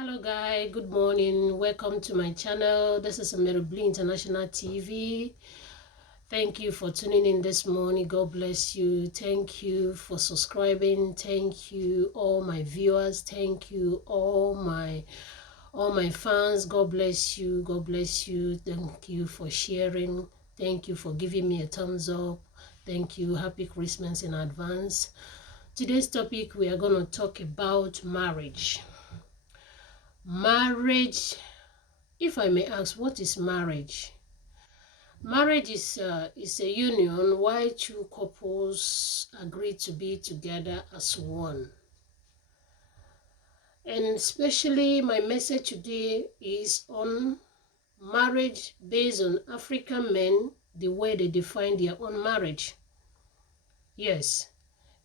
Hello guys, good morning. Welcome to my channel. This is Ansures of Male International TV. Thank you for tuning in this morning. God bless you. Thank you for subscribing. Thank you all my viewers. Thank you all my fans. God bless you. God bless you. Thank you for sharing. Thank you for giving me a thumbs up. Thank you. Happy Christmas in advance. Today's topic, we are going to talk about marriage. Marriage, if I may ask, what is marriage? Marriage is a union where two couples agree to be together as one. And especially my message today is on marriage based on African men, the way they define their own marriage. Yes,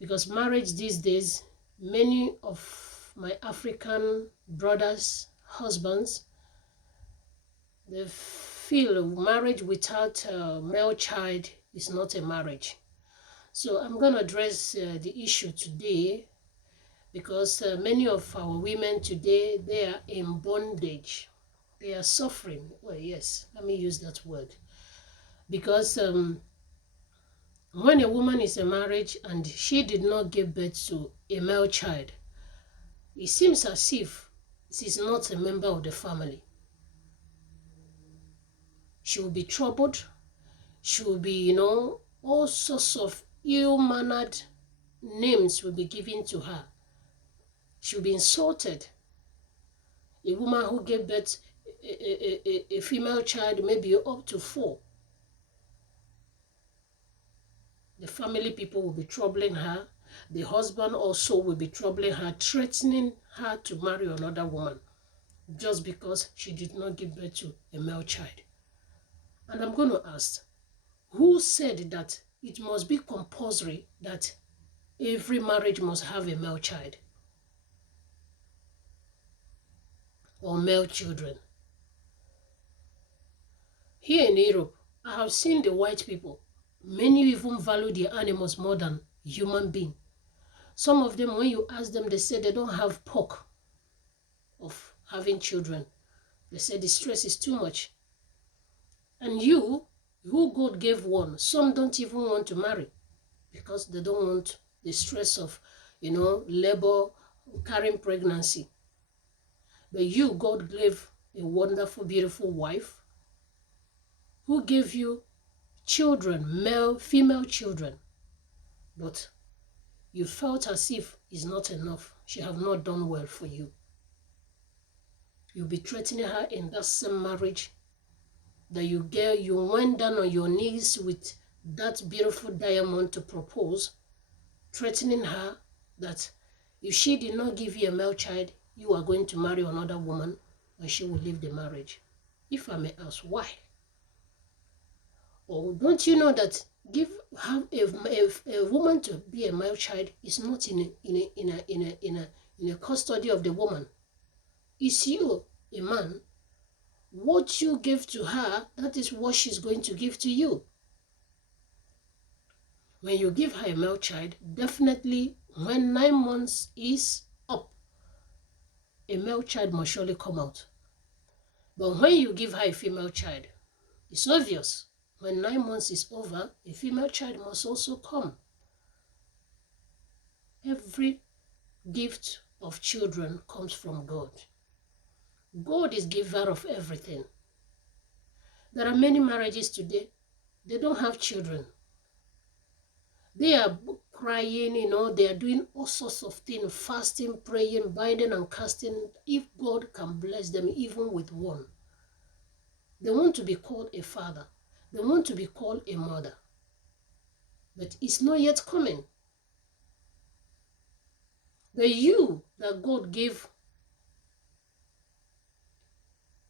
because marriage these days, many of my African brothers, husbands, they feel marriage without a male child is not a marriage. So I'm going to address the issue today because many of our women today, they are in bondage. They are suffering. Well, yes, let me use that word. Because when a woman is in marriage and she did not give birth to a male child, it seems as if she is not a member of the family. She will be troubled. She will be, all sorts of ill-mannered names will be given to her. She will be insulted. A woman who gave birth a female child, maybe up to 4. The family people will be troubling her. The husband also will be troubling her, threatening her to marry another woman just because she did not give birth to a male child. And I'm going to ask, who said that it must be compulsory that every marriage must have a male child or male children? Here in Europe, I have seen the white people. Many even value their animals more than human beings. Some of them, when you ask them, they say they don't have pork of having children. They say the stress is too much. And you, who God gave one, some don't even want to marry because they don't want the stress of, labor, carrying pregnancy. But you, God gave a wonderful, beautiful wife who gave you children, male, female children. But you felt as if it's not enough. She have not done well for you. You'll be threatening her in that same marriage that you went down on your knees with that beautiful diamond to propose, threatening her that if she did not give you a male child, you are going to marry another woman and she will leave the marriage. If I may ask, why? Or don't you know that have a woman to be a male child is not in a custody of the woman. It's you, a man. What you give to her, that is what she's going to give to you. When you give her a male child, definitely when 9 months is up, a male child must surely come out. But when you give her a female child, it's obvious. When 9 months is over, a female child must also come. Every gift of children comes from God. God is giver of everything. There are many marriages today, they don't have children. They are crying, they are doing all sorts of things, fasting, praying, binding and casting, if God can bless them even with one. They want to be called a father. They want to be called a mother. But it's not yet coming. The you that God gave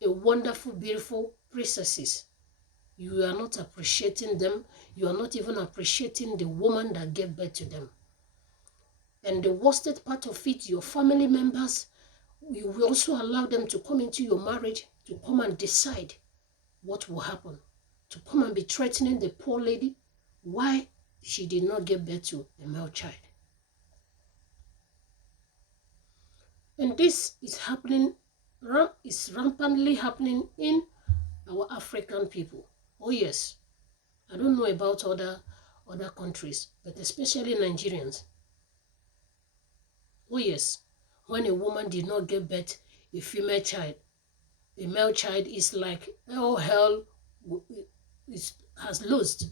a wonderful, beautiful princesses, you are not appreciating them. You are not even appreciating the woman that gave birth to them. And the worst part of it, your family members, you will also allow them to come into your marriage, to come and decide what will happen, to come and be threatening the poor lady why she did not give birth to a male child. And this is happening is rampantly happening in our African people. Oh yes, I don't know about other countries, but especially Nigerians. Oh yes, when a woman did not give birth a female child, a male child is like, oh hell, is, has lost.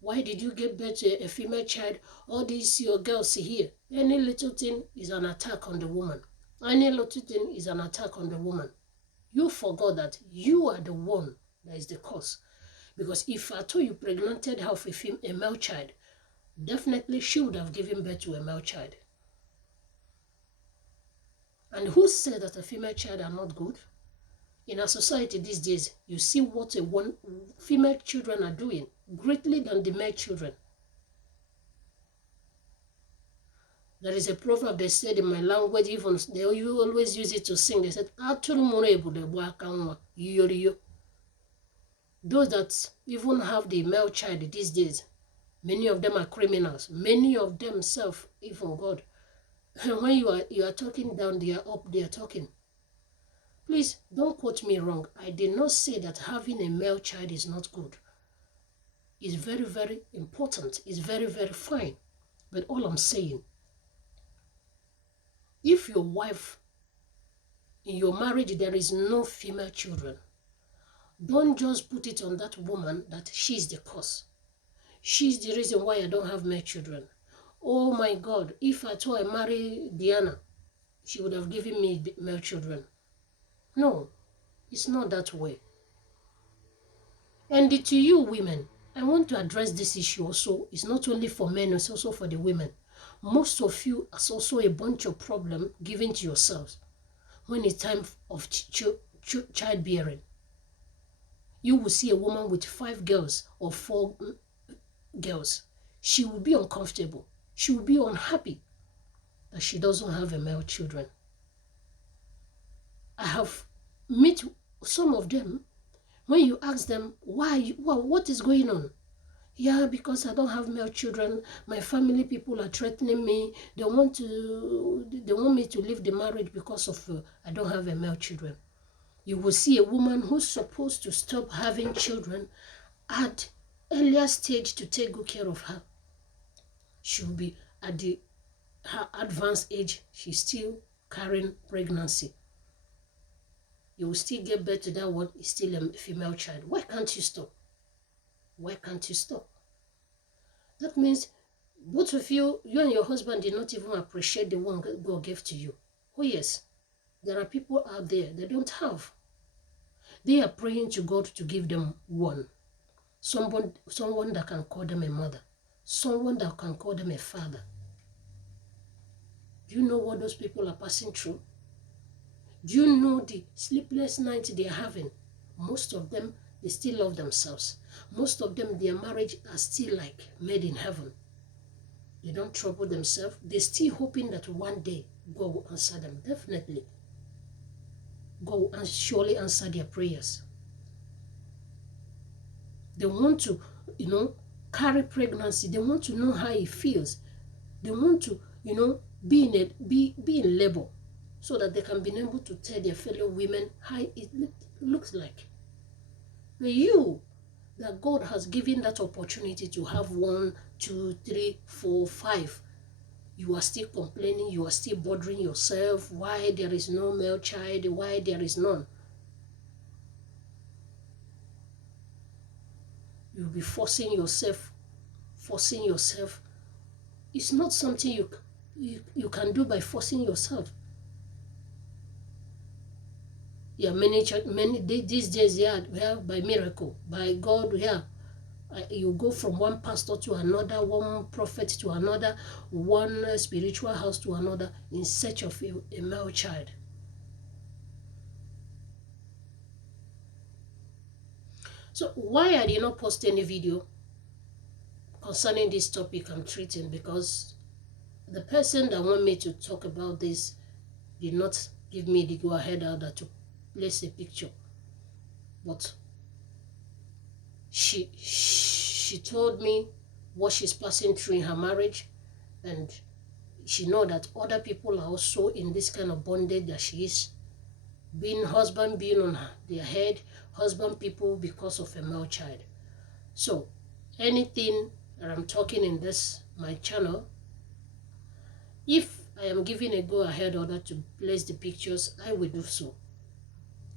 Why did you give birth to a female child? All these your girls see here. Any little thing is an attack on the woman. Any little thing is an attack on the woman. You forgot that you are the one that is the cause. Because if at all you pregnanted her with a male child, definitely she would have given birth to a male child. And who said that a female child are not good? In our society these days, you see what female children are doing greatly than the male children. There is a proverb they said in my language, even they always use it to sing. They said, those that even have the male child these days, many of them are criminals. Many of them self, even God. When you are talking down, they are up, they are talking. Please, don't quote me wrong. I did not say that having a male child is not good. It's very, very important. It's very, very fine. But all I'm saying, if your wife, in your marriage, there is no female children, don't just put it on that woman that she's the cause. She's the reason why I don't have male children. Oh my God, if I told I marry Diana, she would have given me male children. No, it's not that way. And to you women, I want to address this issue also. It's not only for men, it's also for the women. Most of you has also a bunch of problem given to yourselves when it's time of childbearing. You will see a woman with 5 girls or 4 girls. She will be uncomfortable. She will be unhappy that she doesn't have a male children. I have met some of them. When you ask them why, what is going on? Yeah, because I don't have male children. My family people are threatening me. They want me to leave the marriage because of I don't have a male children. You will see a woman who's supposed to stop having children at earlier stage to take good care of her. She will be at her advanced age. She's still carrying pregnancy. You will still give birth to that one. It's still a female child. Why can't you stop? Why can't you stop? That means both of you and your husband did not even appreciate the one God gave to you. Oh yes, there are people out there that don't have. They are praying to God to give them one. Someone that can call them a mother. Someone that can call them a father. Do you know what those people are passing through? Do you know the sleepless nights they are having? Most of them, they still love themselves. Most of them, their marriage are still like made in heaven. They don't trouble themselves. They're still hoping that one day God will answer them. Definitely. God will surely answer their prayers. They want to, carry pregnancy. They want to know how it feels. They want to, be in labor so that they can be able to tell their fellow women how it looks like. But you, that God has given that opportunity to have 1, 2, 3, 4, 5, you are still complaining, you are still bothering yourself, why there is no male child, why there is none. You'll be forcing yourself. It's not something you can do by forcing yourself. Yeah, many these days, yeah, by miracle, by God, yeah. You go from one pastor to another, one prophet to another, one spiritual house to another in search of a male child. So why I did not post any video concerning this topic I'm treating? Because the person that want me to talk about this did not give me the go-ahead order to place a picture. But she told me what she's passing through in her marriage, and she know that other people are also in this kind of bondage that she is. being husband being on their head, husband people because of a male child. So anything that I'm talking in this my channel, if I am given a go ahead order to place the pictures, I will do so,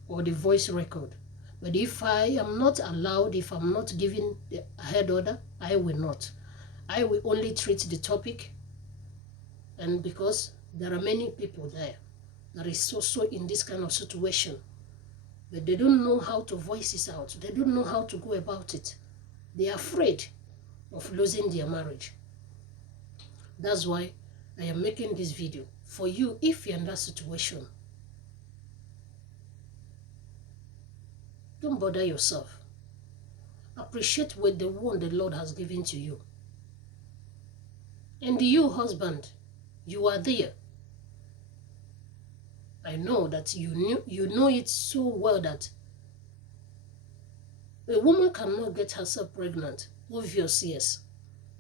or the voice record. But if I am not allowed, if I'm not given the head order, I will not. I will only treat the topic, and because there are many people there that is also in this kind of situation, but they don't know how to voice it out. They don't know how to go about it. They are afraid of losing their marriage. That's why I am making this video for you. If you're in that situation, don't bother yourself. Appreciate what the one the Lord has given to you. And you, husband, you are there. I know that you know it so well that a woman cannot get herself pregnant. Obvious, yes.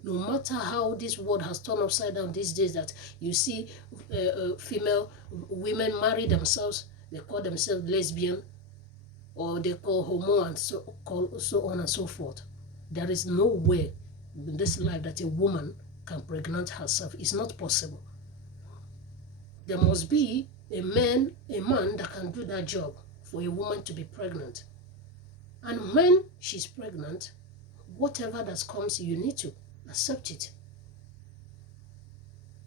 No matter how this world has turned upside down these days, that you see female women marry themselves, they call themselves lesbian, or they call homo, and so on and so forth. There is no way in this life that a woman can pregnant herself. It's not possible. There must be a man that can do that job for a woman to be pregnant. And when she's pregnant, whatever that comes, you need to accept it.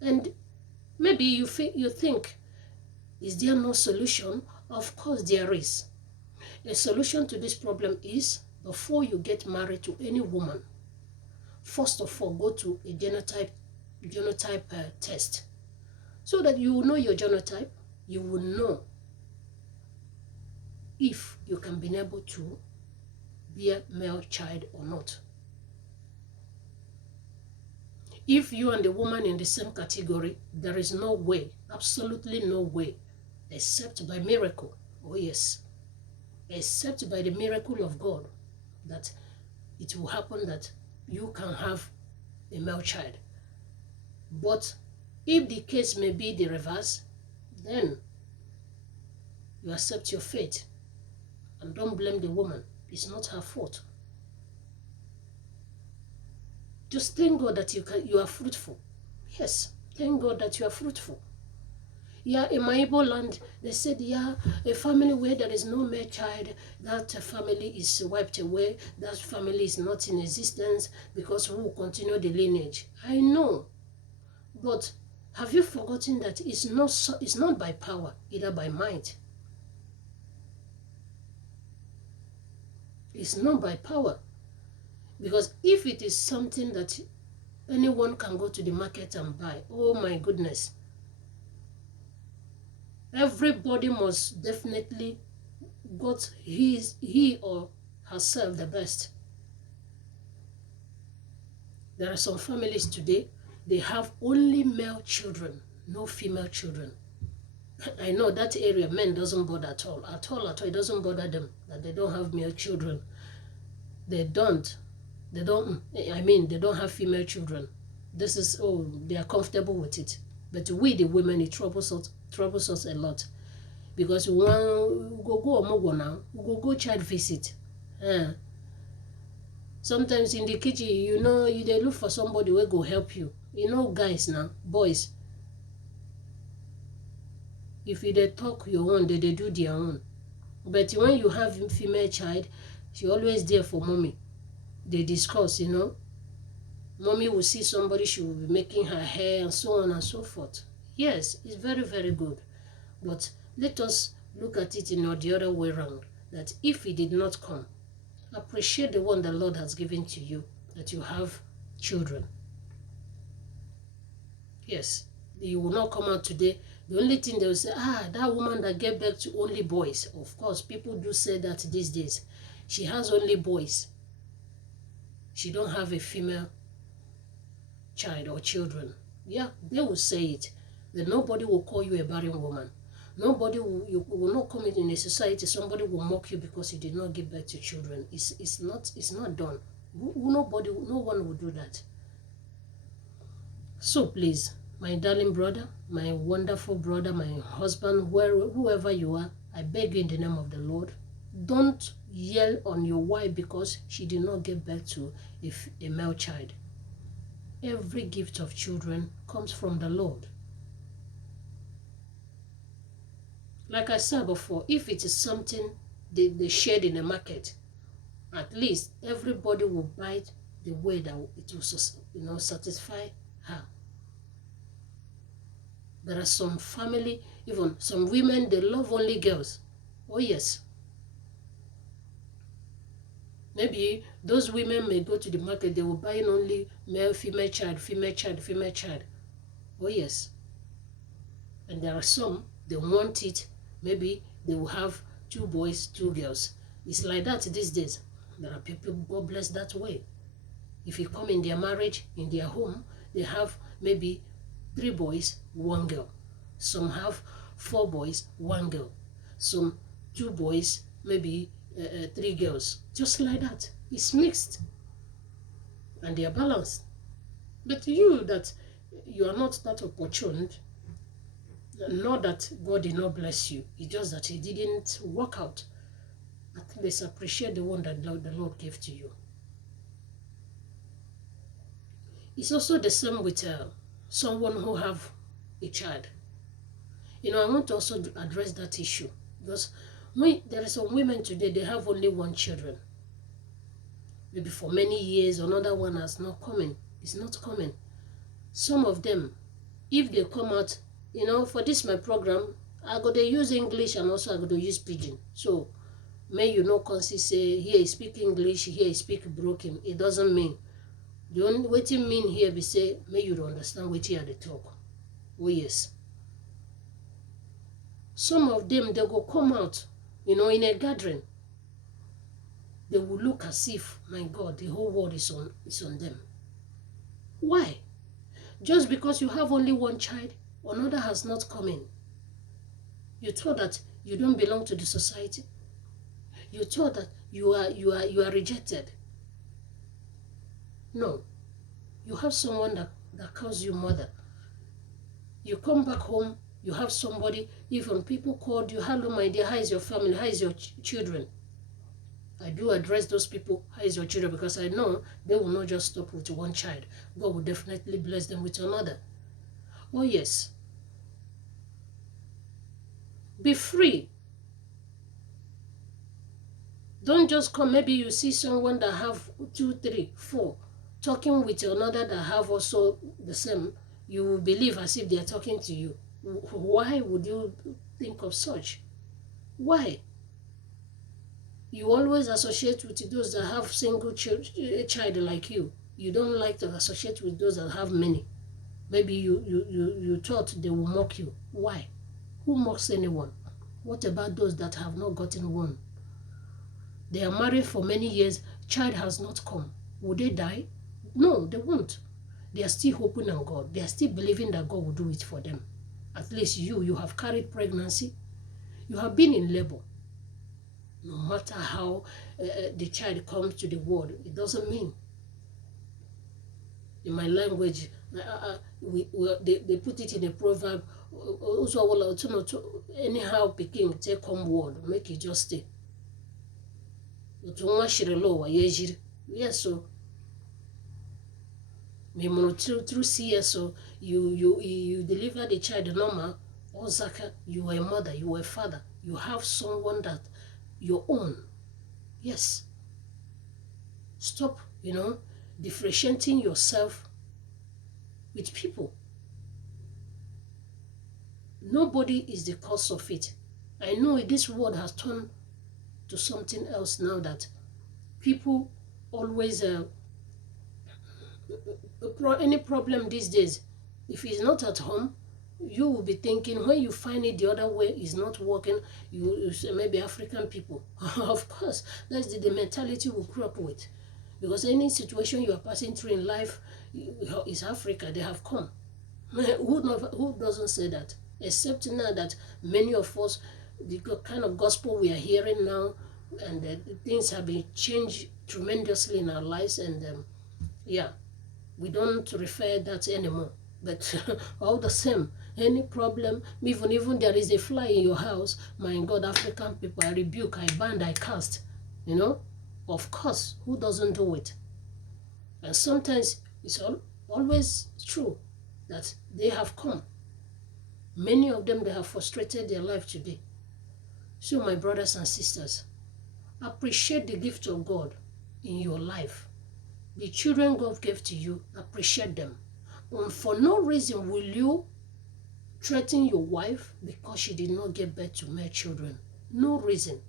And maybe you think, is there no solution? Of course there is. A solution to this problem is, before you get married to any woman, first of all, go to a genotype test, so that you will know your genotype. You will know if you can be able to be a male child or not. If you and the woman in the same category, there is no way, absolutely no way, except by miracle. Oh yes, except by the miracle of God, that it will happen that you can have a male child. But if the case may be the reverse, then you accept your fate and don't blame the woman. It's not her fault. Just thank God that you are fruitful. Yes, thank God that you are fruitful. Yeah, in my Igbo land, they said, yeah, a family where there is no male child, that family is wiped away, that family is not in existence, because who will continue the lineage? I know. But have you forgotten that it's not by power, either by might. It's not by power. Because if it is something that anyone can go to the market and buy, oh my goodness, everybody must definitely got he or herself the best. There are some families today, they have only male children, no female children. I know that area, men doesn't bother at all. It doesn't bother them that they don't have male children. They don't have female children. This is, they are comfortable with it. But we, the women, it troubles us a lot. Because we go child visit. Sometimes in the kitchen, they look for somebody who go help you. Guys now, boys, if they talk your own, they do their own. But when you have a female child, she always there for mommy. They discuss, Mommy will see somebody, she will be making her hair and so on and so forth. Yes, it's very, very good. But let us look at it in the other way around. That if he did not come, appreciate the one the Lord has given to you, that you have children. Yes, you will not come out today. The only thing they will say, that woman that gave birth to only boys. Of course, people do say that these days. She has only boys. She don't have a female child or children. Yeah, they will say it. That nobody will call you a barren woman. You will not come in a society, somebody will mock you because you did not give birth to children. It's not done. No one will do that. So please, my darling brother, my wonderful brother, my husband, whoever you are, I beg you in the name of the Lord, don't yell on your wife because she did not give birth to a male child. Every gift of children comes from the Lord. Like I said before, if it is something they shared in the market, at least everybody will buy it the way that it will satisfy her. There are some family, even some women, they love only girls. Oh yes. Maybe those women may go to the market, they will buy only male, female child, female child, female child. Oh yes. And there are some, they want it, maybe they will have 2 boys, 2 girls. It's like that these days. There are people God bless that way. If you come in their marriage, in their home, they have maybe 3 boys, 1 girl. Some have 4 boys, 1 girl. Some 2 boys, maybe 3 girls. Just like that. It's mixed. And they are balanced. But you are not that opportune, not that God did not bless you. It's just that it didn't work out. At least appreciate the one that the Lord gave to you. It's also the same with someone who have a child. I want to also address that issue because there are some women today, they have only 1 children. Maybe for many years, another one has not coming. It's not coming. Some of them, if they come out, for this my program, I go to use English and also I go to use Pidgin. So, may you know, say, here I speak English, here I speak broken. It doesn't mean. The only what it mean here be say, may you understand what you are the talk. Oh yes. Some of them, they go come out, in a gathering. They will look as if, my God, the whole world is on them. Why? Just because you have only 1 child, another has not come in. You thought that you don't belong to the society. You thought that you are rejected. No. You have someone that calls you mother. You come back home, you have somebody, even people called you, hello my dear, how is your family, how is your children? I do address those people, how is your children, because I know they will not just stop with 1 child. God will definitely bless them with another. Oh yes. Be free. Don't just come, maybe you see someone that have 2, 3, 4, talking with another that have also the same. You will believe as if they are talking to you. Why would you think of such? Why? You always associate with those that have single child like you. You don't like to associate with those that have many. Maybe you thought they will mock you. Why? Who mocks anyone? What about those that have not gotten one? They are married for many years, child has not come. Will they die? No, they won't. They are still hoping on God. They are still believing that God will do it for them. At least you have carried pregnancy. You have been in labor. No matter how the child comes to the world, it doesn't mean. In my language, they put it in a proverb. Anyhow, Peking take come word, make it just stay. Yes, so through CSO, you deliver the child normal, or Zaka, you are a mother, you are a father, you have someone that your own. Yes. Stop, differentiating yourself with people. Nobody is the cause of it. I know this world has turned to something else now that people always any problem these days, if it's not at home, you will be thinking when you find it the other way is not working, you say maybe African people. Of course, that's the mentality we grew up with. Because any situation you are passing through in life is Africa, they have come. Who doesn't say that? Except now that many of us, the kind of gospel we are hearing now, and things have been changed tremendously in our lives, and yeah, we don't refer that anymore. But all the same, any problem, even there is a fly in your house, my God, African people, I rebuke, I ban, I cast, you know. Of course, who doesn't do it? And sometimes it's always true that they have come. Many of them, they have frustrated their life today. So my brothers and sisters, appreciate the gift of God in your life. The children God gave to you, appreciate them. And for no reason will you threaten your wife because she did not give birth to male children. No reason.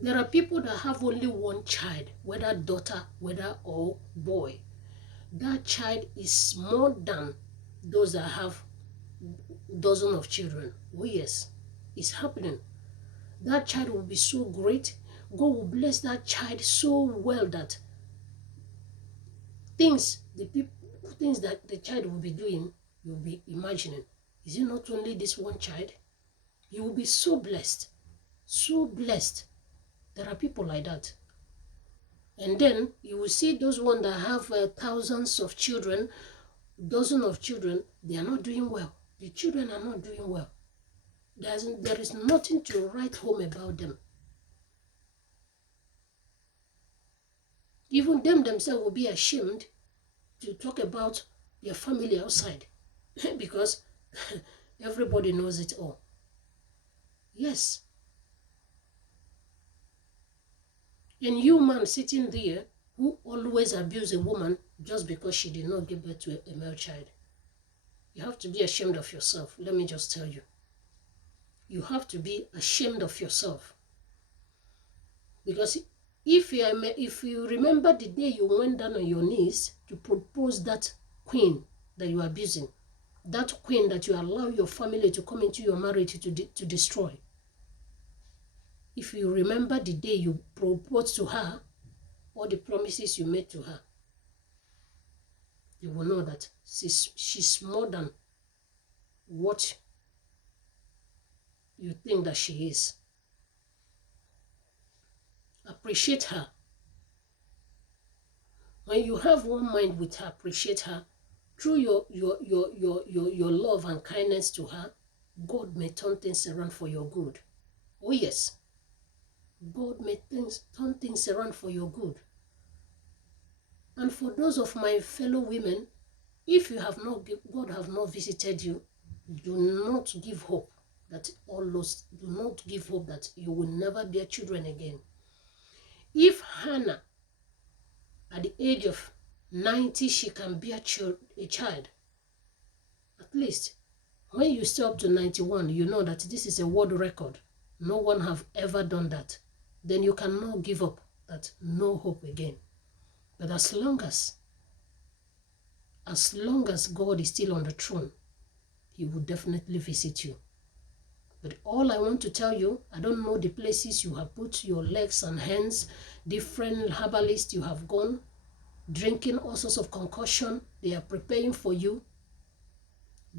There are people that have only one child, whether daughter, whether or boy. That child is more than those that have dozens of children. Oh yes, it's happening. That child will be so great. God will bless that child so well that things that the child will be doing, you'll be imagining. Is it not only this one child? You will be so blessed. So blessed. There are people like that. And then you will see those ones that have thousands of children, dozens of children, they are not doing well. The children are not doing well. There is nothing to write home about them. Even them themselves will be ashamed to talk about their family outside because everybody knows it all. Yes. And you man sitting there who always abuse a woman just because she did not give birth to a male child. You have to be ashamed of yourself. Let me just tell you. You have to be ashamed of yourself. Because if you remember the day you went down on your knees to propose that queen that you are abusing, that queen that you allow your family to come into your marriage to destroy. If you remember the day you proposed to her, all the promises you made to her, you will know that she's more than what you think that she is. Appreciate her. When you have one mind with her, appreciate her. Through your love and kindness to her, God may turn things around for your good. Oh yes. God may turn things around for your good. And for those of my fellow women, if you have not, God have not visited you, do not give hope that all lost. Do not give hope that you will never bear children again. If Hannah, at the age of 90, she can bear a child, at least when you stay up to 91, you know that this is a world record. No one have ever done that. Then you cannot give up that no hope again. But as long as God is still on the throne, he will definitely visit you. But all I want to tell you, I don't know the places you have put your legs and hands, different herbalists you have gone, drinking all sorts of concoction they are preparing for you.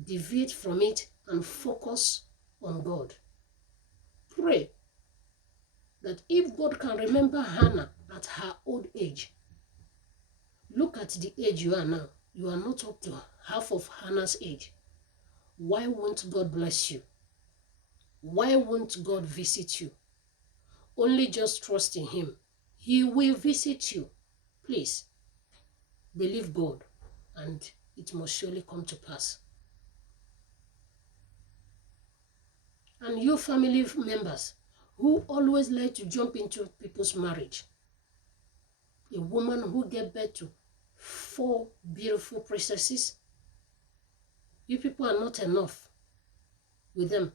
Deviate from it and focus on God. Pray that if God can remember Hannah at her old age, look at the age you are now. You are not up to half of Hannah's age. Why won't God bless you? Why won't God visit you? Only just trust in him. He will visit you. Please, believe God, and it must surely come to pass. And you family members who always like to jump into people's marriage, a woman who gave birth to 4 beautiful princesses, you people are not enough with them.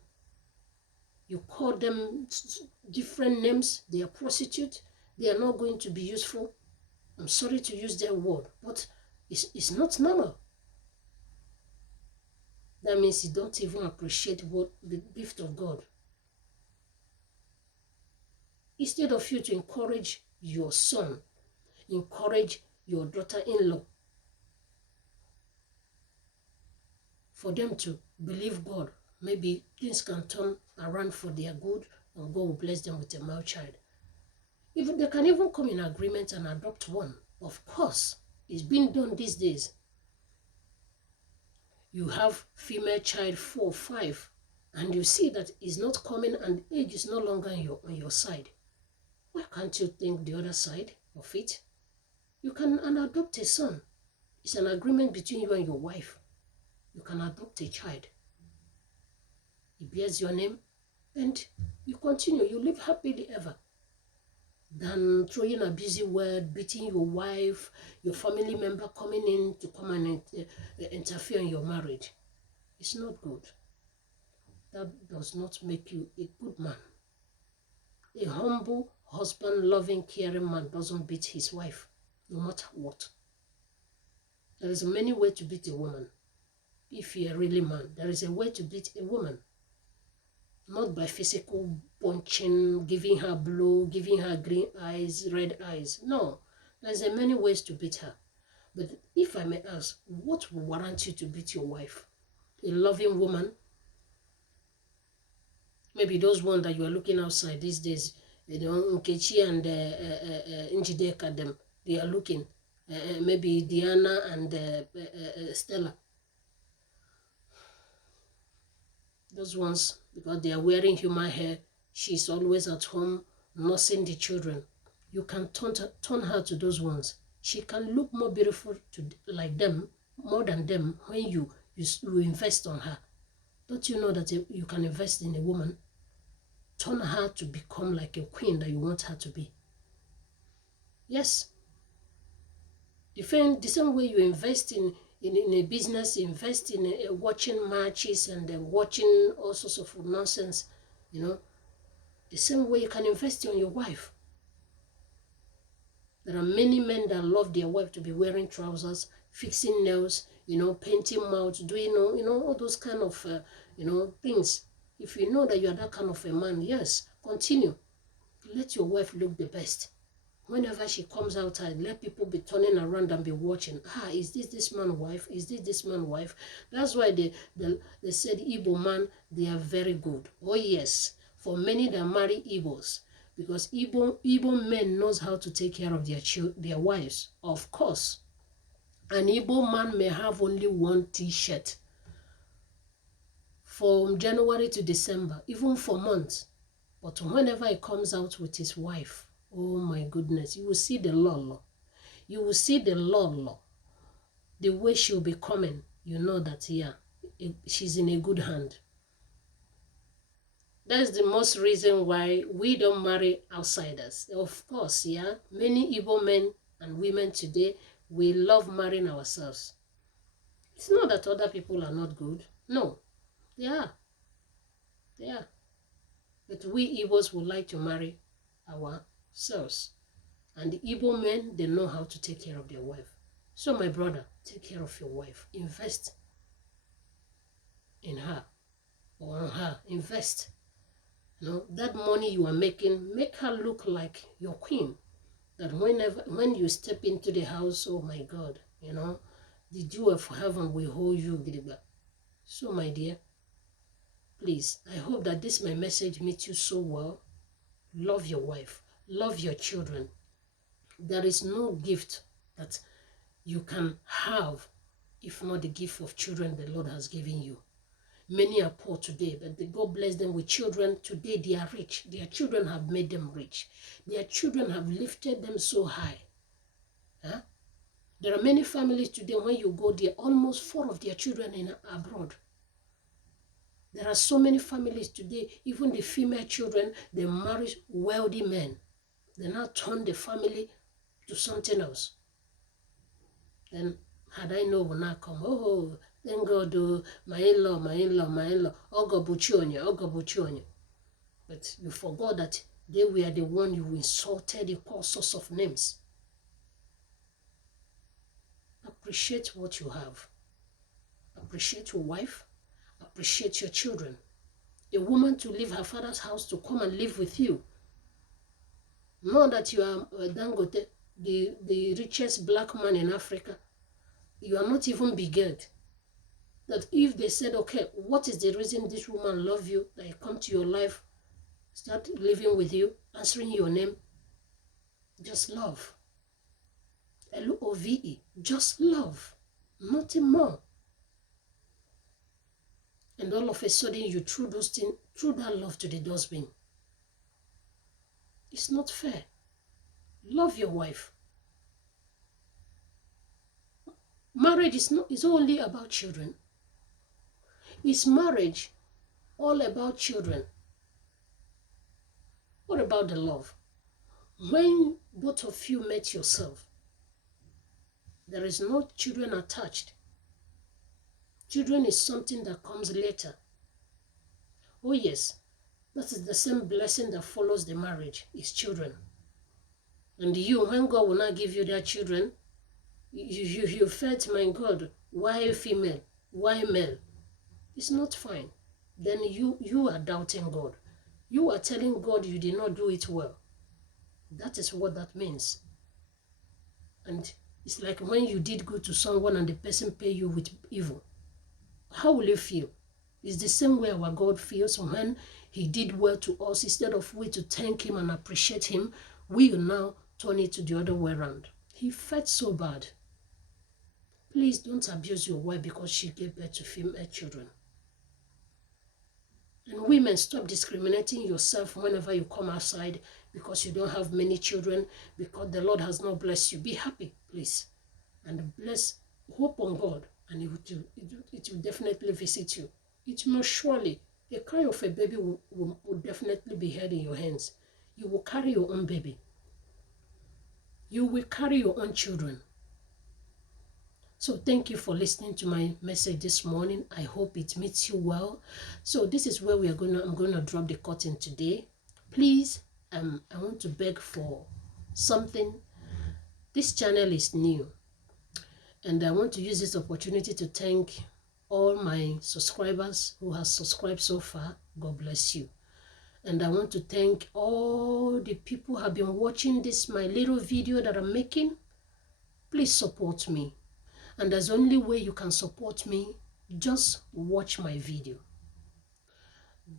You call them different names. They are prostitutes. They are not going to be useful. I'm sorry to use that word, but it's not normal. That means you don't even appreciate what the gift of God. Instead of you to encourage your son, encourage your daughter-in-law, for them to believe God, maybe things can turn around for their good and God will bless them with a male child. Even they can even come in agreement and adopt one. Of course, it's been done these days. You have female child 4, 5, and you see that it's not coming and age is no longer on your side. Why can't you think the other side of it? You can adopt a son. It's an agreement between you and your wife. You can adopt a child. He bears your name and you continue. You live happily ever. Than throwing a busy word, beating your wife, your family member coming in to come and interfere in your marriage. It's not good. That does not make you a good man. A humble husband, loving, caring man doesn't beat his wife, no matter what. There is many ways to beat a woman. If you're really man, there is a way to beat a woman. Not by physical punching, giving her blow, giving her green eyes, red eyes. No, there's many ways to beat her. But if I may ask, what will warrant you to beat your wife? A loving woman? Maybe those ones that you are looking outside these days, Nkechi and Njideka, them, they are looking. Maybe Diana and Stella. Those ones, because they are wearing human hair, she's always at home nursing the children. You can turn her to those ones. She can look more beautiful like them, more than them, when you invest on her. Don't you know that you can invest in a woman? Turn her to become like a queen that you want her to be. Yes. The same way you invest in a business, invest in watching matches and watching all sorts of nonsense, the same way you can invest in your wife. There are many men that love their wife to be wearing trousers, fixing nails, painting mouth, doing, all those kind of, things. If you know that you are that kind of a man, yes, continue. Let your wife look the best. Whenever she comes outside, let people be turning around and be watching. Is this man's wife? Is this man's wife? That's why they said Igbo man, they are very good. Oh yes, for many that marry Igbos, because Igbo men knows how to take care of their wives. Of course, an Igbo man may have only one T-shirt from January to December, even for months. But whenever he comes out with his wife, oh my goodness, you will see the law. You will see the law. The way she'll be coming, you know that, yeah, she's in a good hand. That's the most reason why we don't marry outsiders. Of course, yeah, many Igbo men and women today, we love marrying ourselves. It's not that other people are not good. No, they are. They are. But we Igbos would like to marry ourselves. And the Igbo men, they know how to take care of their wife. So my brother, take care of your wife. Invest in her or on her. Invest. That money you are making, make her look like your queen. That when you step into the house, oh my God, the dew of heaven will hold you. So my dear, please, I hope that this my message meets you so well. Love your wife. Love your children. There is no gift that you can have if not the gift of children the Lord has given you. Many are poor today, but God bless them with children. Today they are rich. Their children have made them rich. Their children have lifted them so high. Huh? There are many families today, when you go there, almost 4 of their children in abroad. There are so many families today, even the female children, they marry wealthy men. They now turn the family to something else. Then, had I known, will not come. Oh, thank God, my in-law. Ogo. But you forgot that they were the one you insulted in all sorts of names. Appreciate what you have. Appreciate your wife. Appreciate your children. A woman to leave her father's house to come and live with you. Know that you are Dangote, the richest black man in Africa. You are not even beguiled. That if they said, okay, what is the reason this woman loves you, that I come to your life, start living with you, answering your name, just love. Love, just love, nothing more. and all of a sudden you threw those things, threw that love to the dustbin. It's not fair. Love your wife. Marriage is only about children. Is marriage all about children? What about the love? When both of you met yourself, there is no children attached. Children is something that comes later. Oh yes, that is the same blessing that follows the marriage, is children. And you, when God will not give you their children, you felt, my God, why female? Why male? It's not fine. Then you are doubting God. You are telling God you did not do it well. That is what that means. And it's like when you did good to someone and the person pay you with evil. How will you feel? It's the same way our God feels when he did well to us. Instead of we to thank him and appreciate him, we will now turn it to the other way around. He felt so bad. Please don't abuse your wife because she gave birth to female children. And women, stop discriminating yourself whenever you come outside because you don't have many children, because the Lord has not blessed you. Be happy, please. And bless, hope on God, and it will definitely visit you. It will surely, a cry of a baby will definitely be heard in your hands. You will carry your own baby. You will carry your own children. So thank you for listening to my message this morning. I hope it meets you well. So this is where I'm gonna drop the curtain today. Please, I want to beg for something. This channel is new, and I want to use this opportunity to thank all my subscribers who have subscribed so far. God bless you. And I want to thank all the people who have been watching this, my little video that I'm making. Please support me. And there's only way you can support me. Just watch my video.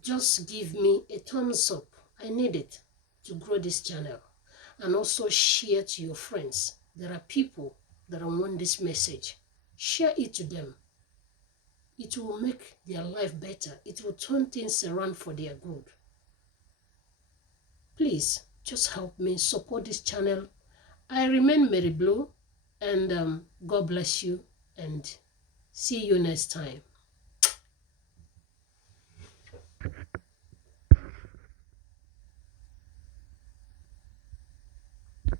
Just give me a thumbs up. I need it to grow this channel. And also share to your friends. There are people that want this message. Share it to them. It will make their life better. It will turn things around for their good. Please, just help me support this channel. I remain Mary Blue, and God bless you, and see you next time.